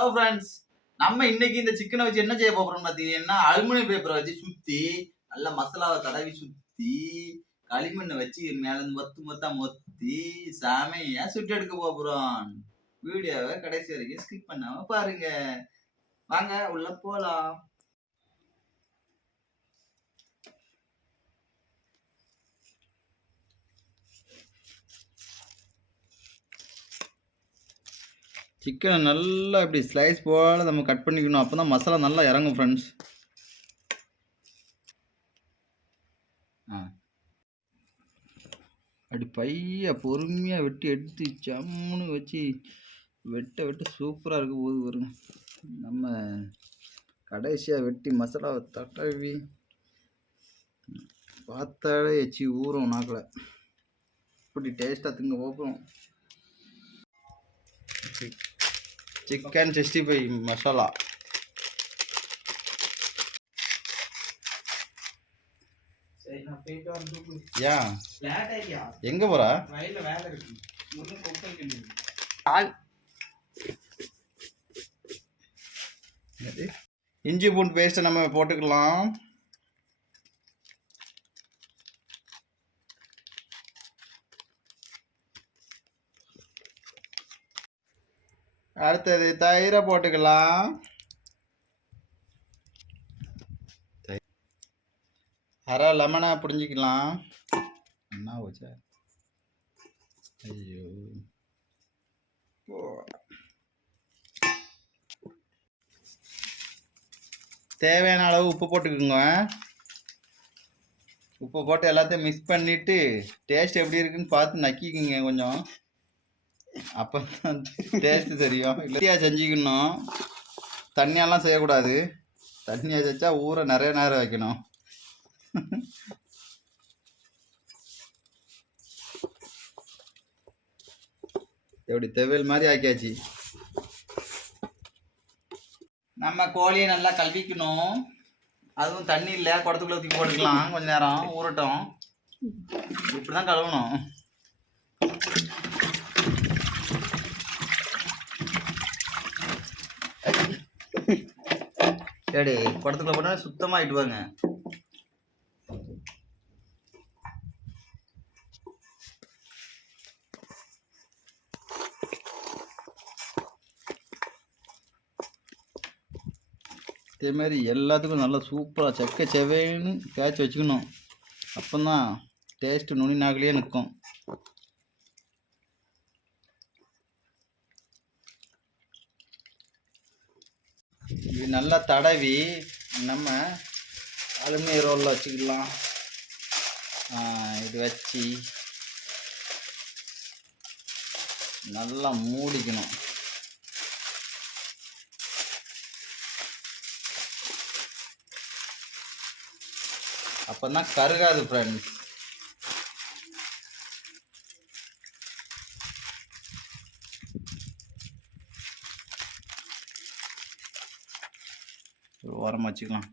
Hello friends, நம்ம இன்னைக்கு இந்த சிக்கனை வச்சு என்ன செய்ய போறோம்னு பார்த்தீங்கன்னா, அலுமினியம் பேப்பரை வச்சு சுத்தி நல்ல மசாலாவை தடவி சுத்தி களிமண்ணை வச்சு மேல மொத்து மொத்தா மொத்தி செமையா சுட்டு எடுக்க போறோம். வீடியோவை கடைசி வரைக்கும் ஸ்கிப் பண்ணாம பாருங்க. வாங்க உள்ள போலாம். சிக்கனை நல்லா இப்படி ஸ்லைஸ் போல் நம்ம கட் பண்ணிக்கணும். அப்போ தான் மசாலா நல்லா இறங்கும் ஃப்ரெண்ட்ஸ். அப்படி பைய பொறுமையாக வெட்டி எடுத்து ஜம்முன்னு வச்சு வெட்ட சூப்பராக இருக்க போது வருங்க. நம்ம கடைசியாக வெட்டி மசாலாவை தடவி பார்த்தாலே எச்சி ஊறும் நாக்கில். இப்படி டேஸ்ட்டாக திங்க போகிறோம். சிக்கன் 65 மசாலா. எங்க போற? இஞ்சி பூண்டு பேஸ்ட் நம்ம போட்டுக்கலாம். அடுத்தது தயிரை போட்டுக்கலாம். அரை லெமனை பிடிஞ்சிக்கலாம். என்ன போச்சா? ஐயோ, தேவையான அளவு உப்பு போட்டுக்குங்க. உப்பு போட்டு எல்லாத்தையும் மிக்ஸ் பண்ணிட்டு டேஸ்ட் எப்படி இருக்குன்னு பார்த்து நக்கிக்குங்க கொஞ்சம். அப்போ தான் டேஸ்ட்டு தெரியும். இல்லையா செஞ்சுக்கணும். தண்ணியெல்லாம் செய்யக்கூடாது. தண்ணியை செஞ்சா ஊற நிறைய நேரம் வைக்கணும். எப்படி தெவல் மாதிரி ஆக்கியாச்சு. நம்ம கோழியை நல்லா கழுவிக்கணும். அதுவும் தண்ணி இல்லை, குடத்துக்குள்ள ஊற்றி போட்டுக்கலாம். கொஞ்ச நேரம் ஊறட்டும். இப்படி தான் கழுவணும். சரி, குடத்துக்குள்ள போட்டால் சுத்தமாகிட்டு வாங்க. இதே மாதிரி எல்லாத்துக்கும் நல்லா சூப்பராக செக்க செவேன்னு தேய்ச்சி வச்சுக்கணும். அப்போ தான் டேஸ்ட்டு நுனி நாக்கிலேயே நிற்கும். இது நல்லா தடவி நம்ம அலுமினிய ரோலில் வச்சுக்கலாம். இது வச்சு நல்லா மூடிக்கணும். அப்போ தான் கருகாது ஃப்ரெண்ட்ஸ். ஓரமாக வச்சுக்கலாம்.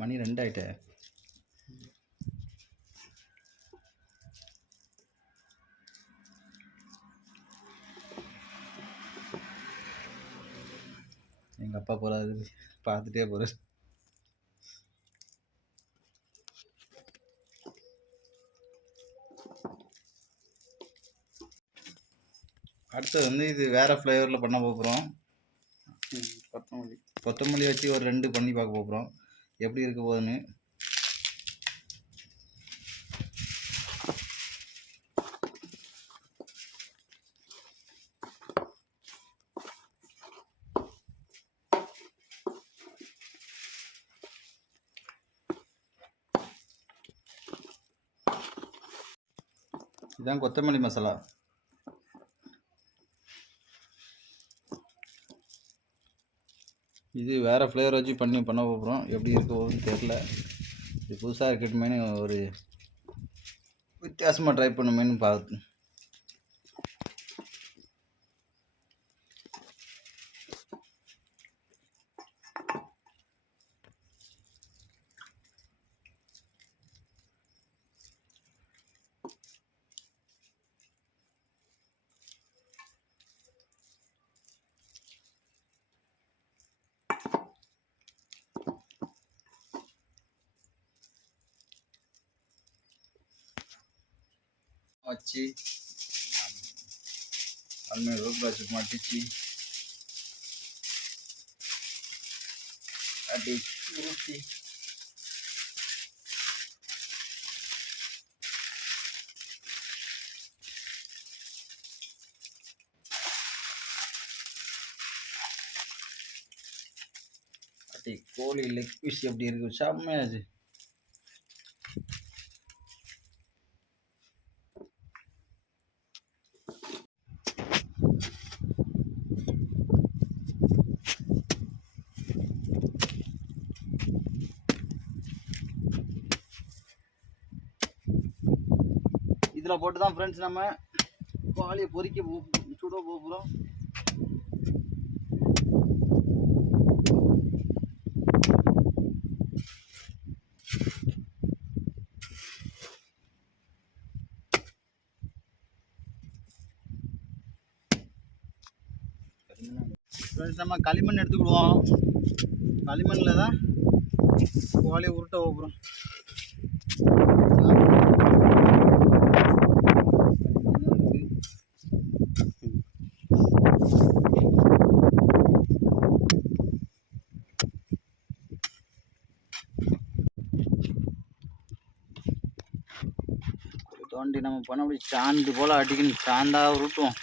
மணி 2 ஆயிட்டே. எங்கள் அப்பா போகிறாரு, பார்த்துட்டே போகிறார். அடுத்தது வந்து இது வேறு ஃப்ளேவரில் பண்ண போகிறோம். கொத்தமல்லி வச்சு ஒரு 2 பண்ணி பார்க்க போகிறோம் எப்படி இருக்க போகுதுன்னு. இதுதான் கொத்தமல்லி மசாலா. இது வேறு ஃப்ளேவர் வச்சு பண்ண போகிறோம். எப்படி இருக்க போகுதுன்னு தெரில. இது புதுசாக இருக்கட்டுமேனு ஒரு வித்தியாசமாக ட்ரை பண்ணுமேன்னு பார்த்து வச்சு அதுமாதிரி ரோப் வச்சு மட்டிச்சு அப்படி உருட்டி அப்படி கோழி லெக் பீஸ் எப்படி இருக்கு செம்மையாச்சு. இதில் போட்டு தான் ஃப்ரெண்ட்ஸ் நம்ம கோழியை பொறிக்க சுட போகிறோம். ஃப்ரெண்ட்ஸ் நம்ம களிமண் எடுத்துக்கிடுவோம். களிமண்ணில் தான் கோழியை உருட்ட போகிறோம். தோண்டி நம்ம பண்ண அப்படி சாந்து போல் அடிக்கணும். சாந்தா உருட்டுவோம்.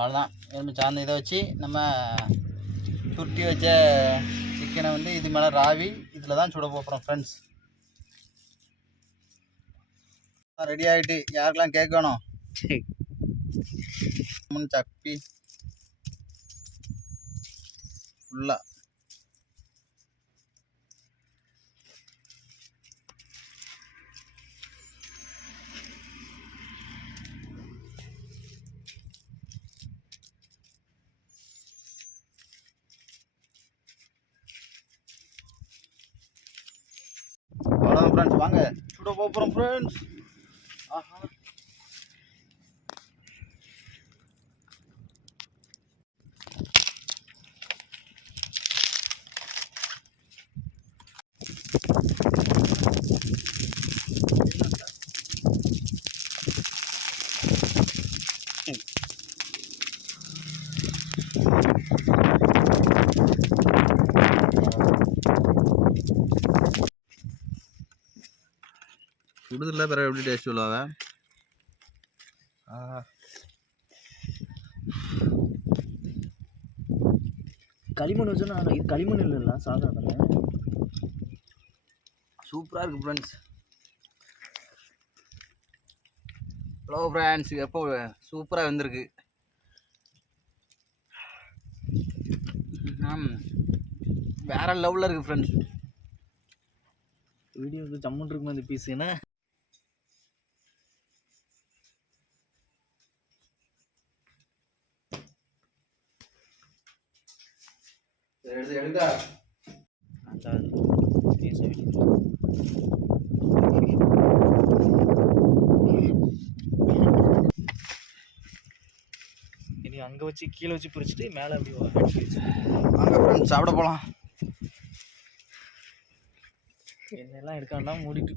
அவ்வளோதான். எலும்பு சார்ந்த இதை வச்சு நம்ம சுருட்டி வச்ச சிக்கனை வந்து இது மேலே ராவி இதில் தான் சுட போகிறோம் ஃப்ரெண்ட்ஸ். ரெடி ஆகிட்டு யாருக்கெல்லாம் கேட்கணும் சப்பி ஃபுல்லாக அவ்வளோதான் ஃப்ரெண்ட்ஸ். வாங்க சுட போகிறோம் ஃப்ரெண்ட்ஸ். ஆஹா சுடுதில்ல பிறகு எப்படி டேஸ்ட் சொல்லுவாங்க. களிமண் வச்சுன்னா இது களிமண் இல்லைல்ல சாதாரண சூப்பராக இருக்குது ஃப்ரெண்ட்ஸ். ஹலோ ஃப்ரெண்ட்ஸ், எப்போ சூப்பராக வந்திருக்கு. வேற லெவலில் இருக்குது ஃப்ரெண்ட்ஸ். வீடியோக்கு ஜம்முன் இருக்குமா இந்த பீஸ் என்ன எடுத்தா இனி அங்கே வச்சு கீழே வச்சு பிரிச்சுட்டு மேலே அப்படி அங்கே ஃப்ரெண்ட்ஸ் சாப்பிட போகலாம். எண்ணெயெல்லாம் எடுக்காண்டா மூடிட்டு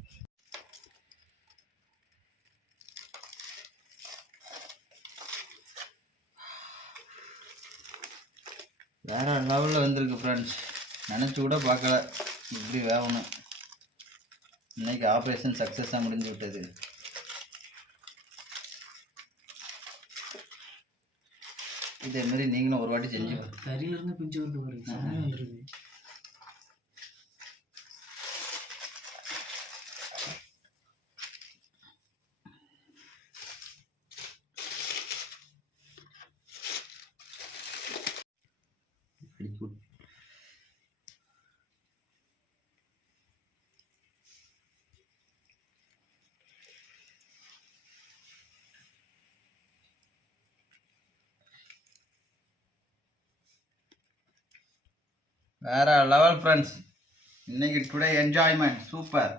வேற லெவலில் வந்திருக்கு ஃப்ரெண்ட்ஸ். நினச்சி கூட பார்க்கல இப்படி வேகணும். இன்னைக்கு ஆப்ரேஷன் சக்ஸஸாக முடிஞ்சு விட்டது. இதே மாதிரி நீங்களும் ஒரு வாட்டி செஞ்சு கறியில இருந்து பிஞ்சு வந்து வருது, சாமி வந்துருது. வேற லெவல் ஃப்ரெண்ட்ஸ். இன்னைக்கு டுடே என்ஜாய்மெண்ட் சூப்பர்.